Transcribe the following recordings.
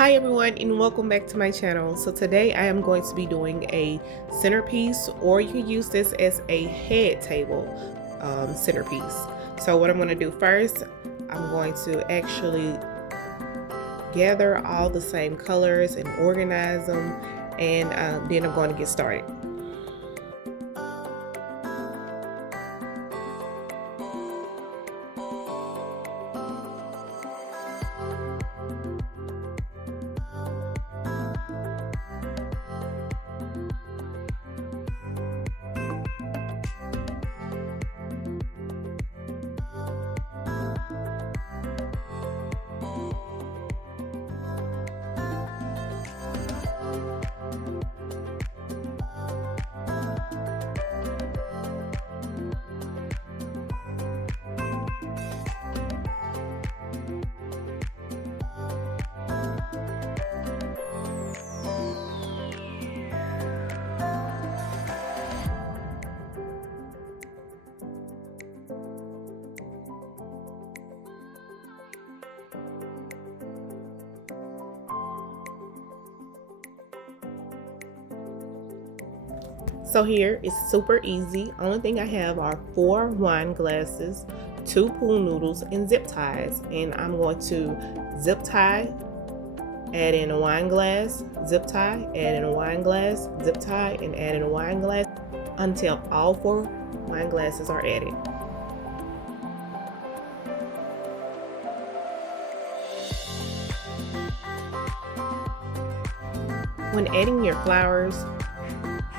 Hi everyone, and welcome back to my channel. So today I am going to be doing a centerpiece, or you can use this as a head table centerpiece. So what I'm going to do first, I'm going to actually gather all the same colors and organize them, and then I'm going to get started. So here it's super easy. Only thing I have are 4 wine glasses, 2 pool noodles, and zip ties. And I'm going to zip tie, add in a wine glass, zip tie, add in a wine glass, zip tie, and add in a wine glass until all 4 wine glasses are added. When adding your flowers,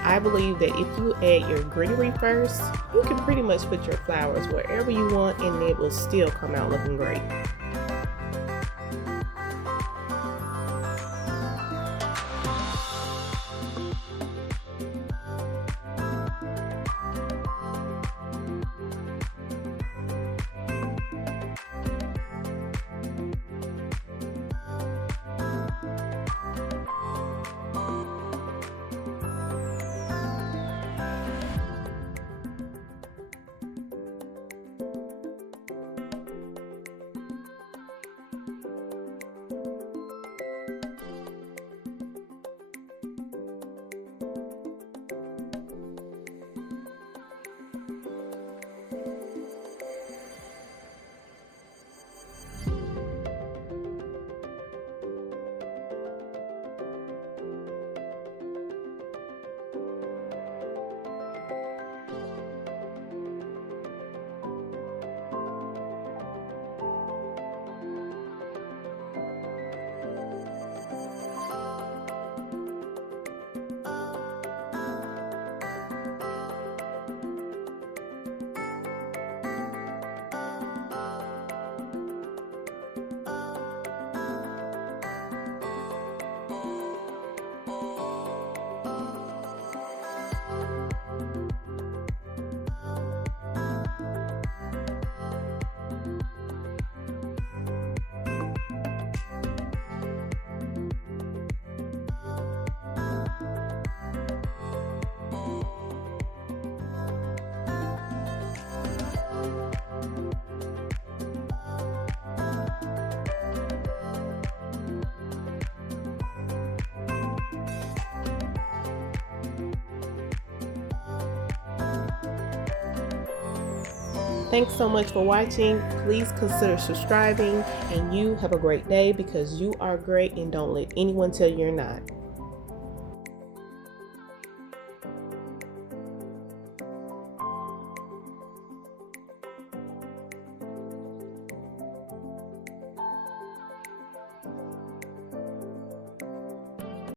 I believe that if you add your greenery first, you can pretty much put your flowers wherever you want and it will still come out looking great. Thanks so much for watching. Please consider subscribing, and you have a great day because you are great and don't let anyone tell you you're not.